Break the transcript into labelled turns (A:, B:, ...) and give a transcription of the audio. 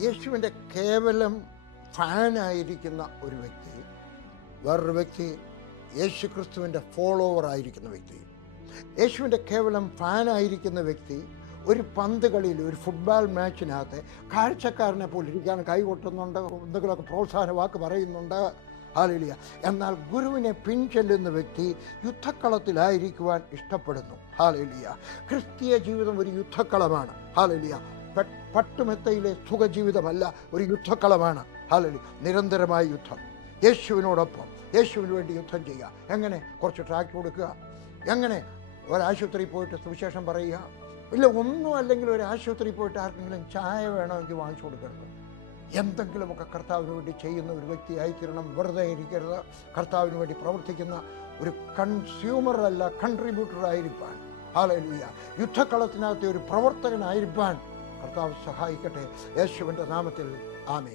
A: യേശുവിന്റെ കേവലം ഫാനായിരിക്കുന്ന ഒരു വ്യക്തി വേറൊരു വ്യക്തി യേശു ക്രിസ്തുവിന്റെ ഫോളോവർ ആയിരിക്കുന്ന വ്യക്തി യേശുവിന്റെ കേവലം ഫാനായിരിക്കുന്ന വ്യക്തി ഒരു പന്ത് കളിയിൽ ഒരു ഫുട്ബോൾ മാച്ചിനകത്ത് കാഴ്ചക്കാരനെ പോലെ ഇരിക്കാൻ കൈകൊട്ടുന്നുണ്ട് എന്തെങ്കിലുമൊക്കെ പ്രോത്സാഹന വാക്ക് പറയുന്നുണ്ട് ഹാലിലിയ. എന്നാൽ ഗുരുവിനെ പിൻചെല്ലുന്ന വ്യക്തി യുദ്ധക്കളത്തിലായിരിക്കുവാൻ ഇഷ്ടപ്പെടുന്നു ഹാലിലിയ. ക്രിസ്തീയ ജീവിതം ഒരു യുദ്ധക്കളമാണ് ഹാലിലിയ. പെ- പട്ടുമെത്തയിലെ സുഖജീവിതമല്ല ഒരു യുദ്ധക്കളമാണ്. ഹാലലി നിരന്തരമായ യുദ്ധം. യേശുവിനോടൊപ്പം യേശുവിന് വേണ്ടി യുദ്ധം ചെയ്യുക. എങ്ങനെ? കുറച്ച് ട്രാക്ക് കൊടുക്കുക. എങ്ങനെ? ഒരാശുപത്രിയിൽ പോയിട്ട് സുവിശേഷം പറയുക. ഇല്ല ഒന്നും അല്ലെങ്കിൽ ഒരു ആശുപത്രിയിൽ പോയിട്ട് ആർക്കെങ്കിലും ചായ വേണമെങ്കിൽ വാങ്ങിച്ചു കൊടുക്കരുത് എന്തെങ്കിലുമൊക്കെ കർത്താവിന് വേണ്ടി ചെയ്യുന്ന ഒരു വ്യക്തിയായിത്തീരണം. വെറുതെ ഇരിക്കരുത്. കർത്താവിന് വേണ്ടി പ്രവർത്തിക്കുന്ന ഒരു കൺസ്യൂമർ അല്ല കൺട്രിബ്യൂട്ടർ ആയിരിക്കാൻ. ഹാലലുയ യുദ്ധക്കളത്തിനകത്തെ ഒരു പ്രവർത്തകനായിരിക്കാൻ കർത്താവ് സഹായിക്കട്ടെ. യേശുവിന്റെ നാമത്തിൽ ആമേ